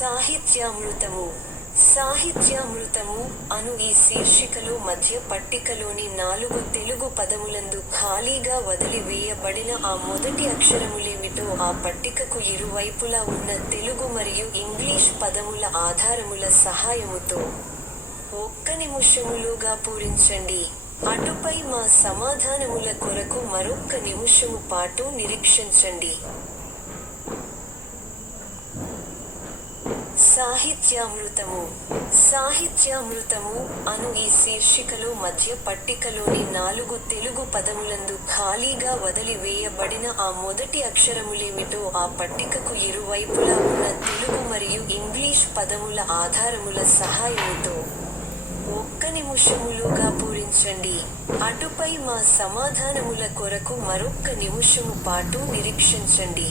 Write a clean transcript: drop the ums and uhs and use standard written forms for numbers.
సాహిత్యామృతము. సాహిత్యామృతము అను ఈ శీర్షికలో మధ్య పట్టికలోని 4 తెలుగు పదములందు ఖాళీగా వదిలివేయబడిన ఆ మొదటి అక్షరములేమిటో ఆ పట్టికకు ఇరువైపులా ఉన్న తెలుగు మరియు ఇంగ్లీష్ పదముల ఆధారముల సహాయముతో 1 నిముషములోగా పూరించండి. అటుపై మా సమాధానముల కొరకు మరొక్క నిముషము పాటు నిరీక్షించండి. సాహిత్యామృతము. సాహిత్యామృతము అను ఈ శీర్షికలో మధ్య పట్టికలోని 4 తెలుగు పదములందు ఖాళీగా వదిలివేయబడిన ఆ మొదటి అక్షరములేమిటో ఆ పట్టికకు ఇరువైపులా ఉన్న తెలుగు మరియు ఇంగ్లీష్ పదముల ఆధారముల సహాయముతో 1 నిముషములోగా పూరించండి. అటుపై మా సమాధానముల కొరకు మరొక్క నిముషము పాటు నిరీక్షించండి.